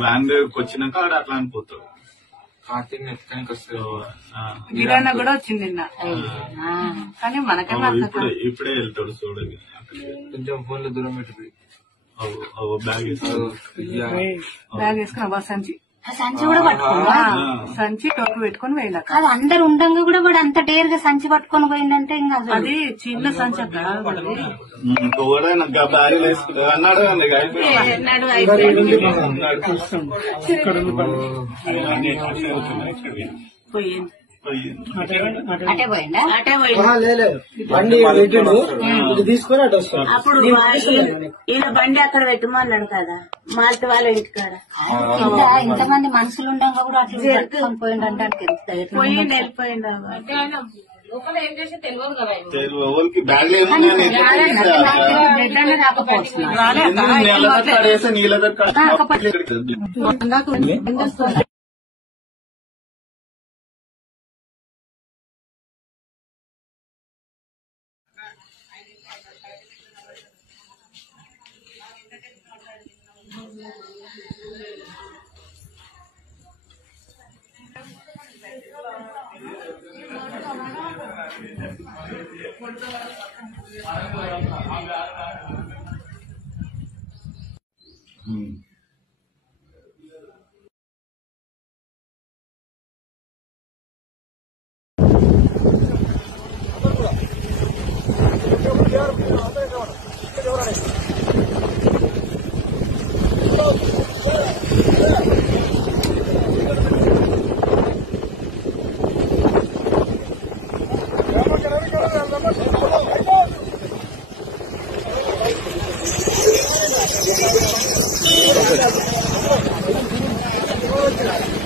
Van దగ్గరకు వచ్చినాక ఆడ అట్లా అనిపోతాడు. కార్తీక్ ఎక్కడానికి వస్తుంది. గిరన్న కూడా వచ్చింది నిన్న, కానీ మనకన్నా ఇప్పుడే వెళ్తాడు చూడండి. కొంచెం ఫోన్ లో దూరం పెట్టి బ్యాగ్ వేసుకున్నా సంచి సంచి కూడా పట్టుకున్నా, సంచి టోపీ పెట్టుకుని పోయినా. అది అందరు ఉండగా కూడా వాడు అంత డేర్ గా సంచి పట్టుకొని పోయిందంటే ఇంకా అది చిన్న సంచి అక్కడ బ్యాగ్ వేసుకుంటా అన్నాడు. పోయింది అటే పోయిందా? అటే తీసుకుని అటు వస్తాం. అప్పుడు ఈయన బండి అక్కడ పెట్టమన్నాడు కదా మాల్టి వాళ్ళ ఇంటికాడ. ఇంతమంది మనుషులు ఉండగా కూడా అట్లా జరుపుకొని పోయిండంటే పోయిండు, వెళ్ళిపోయిండు. ఎవరికి బ్యాగ్ రాకపోవచ్చు. Gracias.